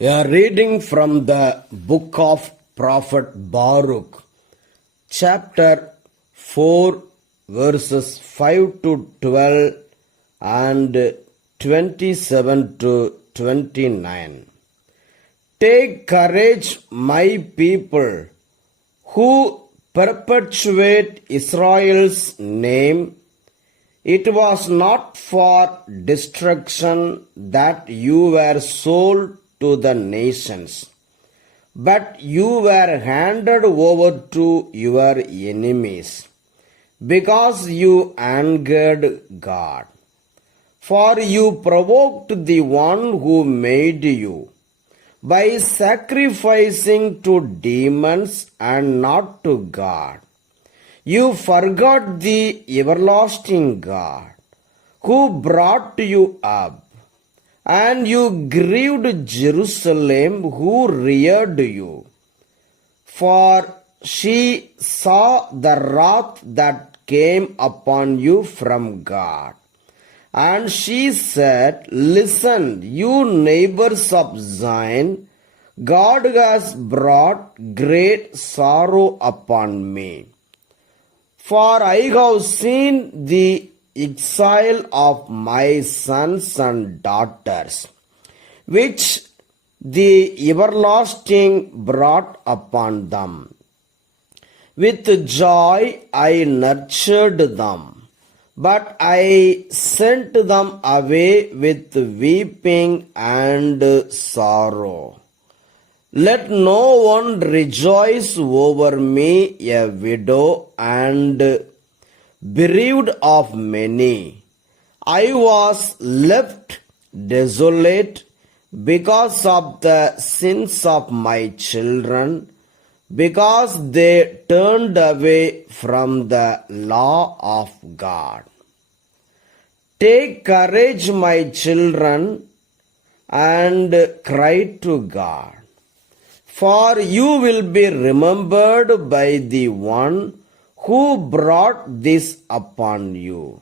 A reading from the book of Prophet Baruch, chapter 4, verses 5 to 12 and 27 to 29. Take courage, my people, who perpetuate Israel's name. It was not for destruction that you were sold to the nations, but you were handed over to your enemies, because you angered God. For you provoked the one who made you by sacrificing to demons and not to God. You forgot the everlasting God, who brought you up, and you grieved Jerusalem, who reared you. For she saw the wrath that came upon you from God. And she said, Listen, you neighbors of Zion, God has brought great sorrow upon me. For I have seen the exile of my sons and daughters, which the everlasting brought upon them. With joy I nurtured them, but I sent them away with weeping and sorrow. Let no one rejoice over me, a widow and bereaved of many. I was left desolate because of the sins of my children, because they turned away from the law of God. Take courage, my children, and cry to God. For you will be remembered by the one who brought this upon you.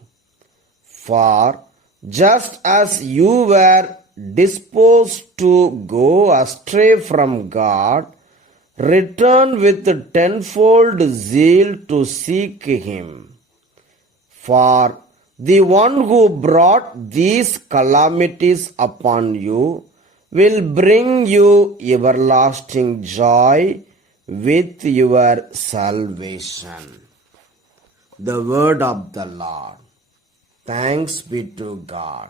For just as you were disposed to go astray from God, return with tenfold zeal to seek Him. For the one who brought these calamities upon you will bring you everlasting joy with your salvation. The word of the Lord. Thanks be to God.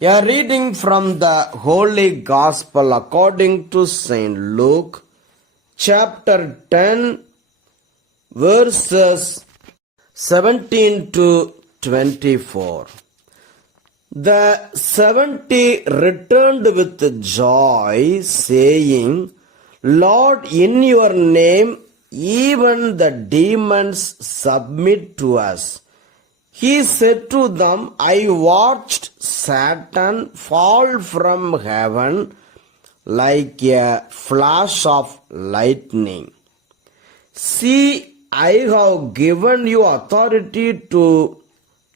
A reading from the Holy Gospel according to St. Luke, chapter 10, verses 17 to 24. The 70 returned with joy, saying, Lord, in your name even the demons submit to us. He said to them, I watched Satan fall from heaven like a flash of lightning. See, I have given you authority to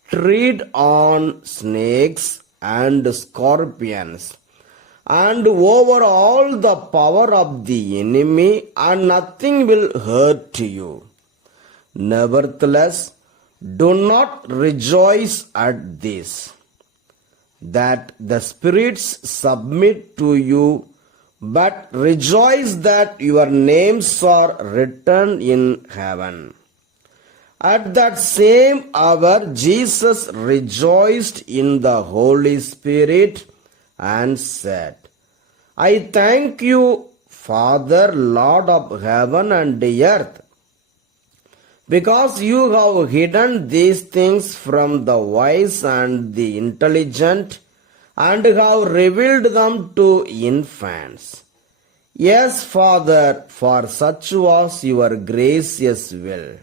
tread on snakes and scorpions, and over all the power of the enemy, and nothing will hurt you. Nevertheless, do not rejoice at this, that the spirits submit to you, but rejoice that your names are written in heaven. At that same hour, Jesus rejoiced in the Holy Spirit and said, I thank you, Father, Lord of heaven and earth, because you have hidden these things from the wise and the intelligent, and have revealed them to infants. Yes, Father, for such was your gracious will.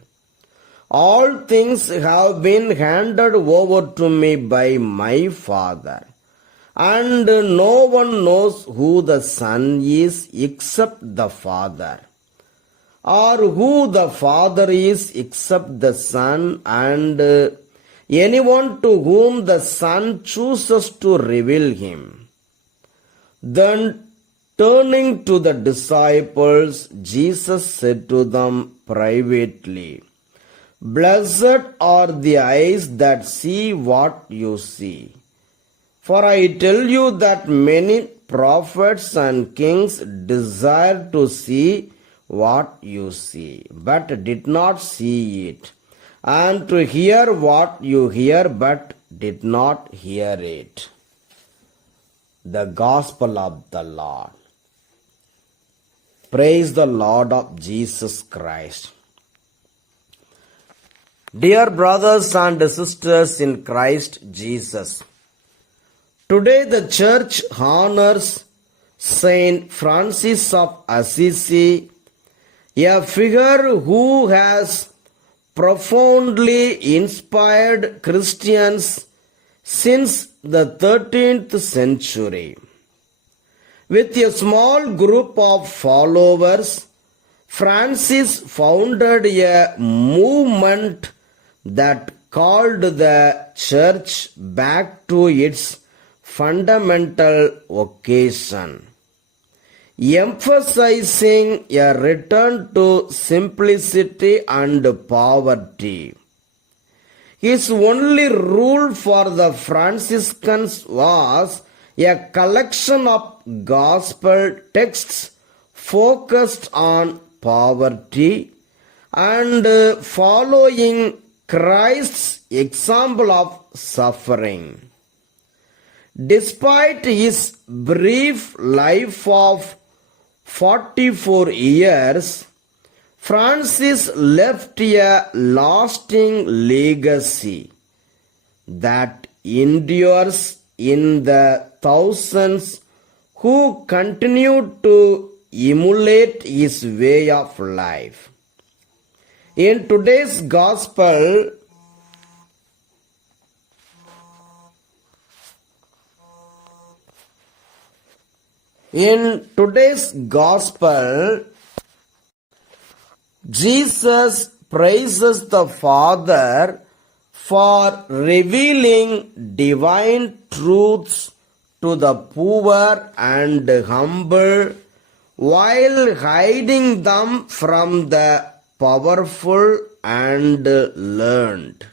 All things have been handed over to me by my Father, and no one knows who the Son is except the Father, or who the Father is except the Son, and anyone to whom the Son chooses to reveal him. Then turning to the disciples, Jesus said to them privately, "Blessed are the eyes that see what you see. For I tell you that many prophets and kings desire to see what you see, but did not see it, and to hear what you hear, but did not hear it." The Gospel of the Lord. Praise the Lord of Jesus Christ. Dear brothers and sisters in Christ Jesus, today the church honors Saint Francis of Assisi, a figure who has profoundly inspired Christians since the 13th century. With a small group of followers, Francis founded a movement that called the church back to its fundamental vocation, emphasizing a return to simplicity and poverty. His only rule for the Franciscans was a collection of gospel texts focused on poverty and following Christ's example of suffering. Despite his brief life of 44 years, Francis left a lasting legacy that endures in the thousands who continue to emulate his way of life. In today's gospel, Jesus praises the Father for revealing divine truths to the poor and humble while hiding them from the powerful and learned.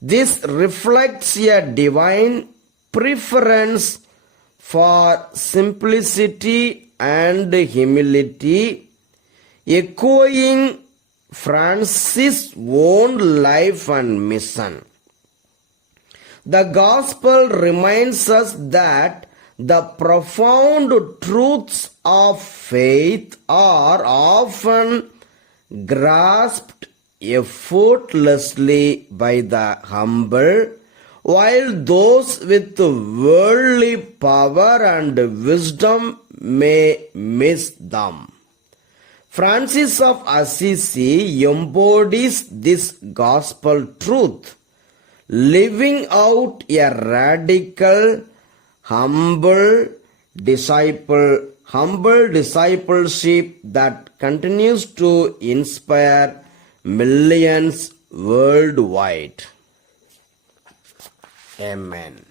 This reflects a divine preference for simplicity and humility, echoing Francis' own life and mission. The Gospel reminds us that the profound truths of faith are often grasped effortlessly by the humble, while those with worldly power and wisdom may miss them. Francis of Assisi embodies this gospel truth, living out a radical, humble discipleship that continues to inspire millions worldwide. Amen.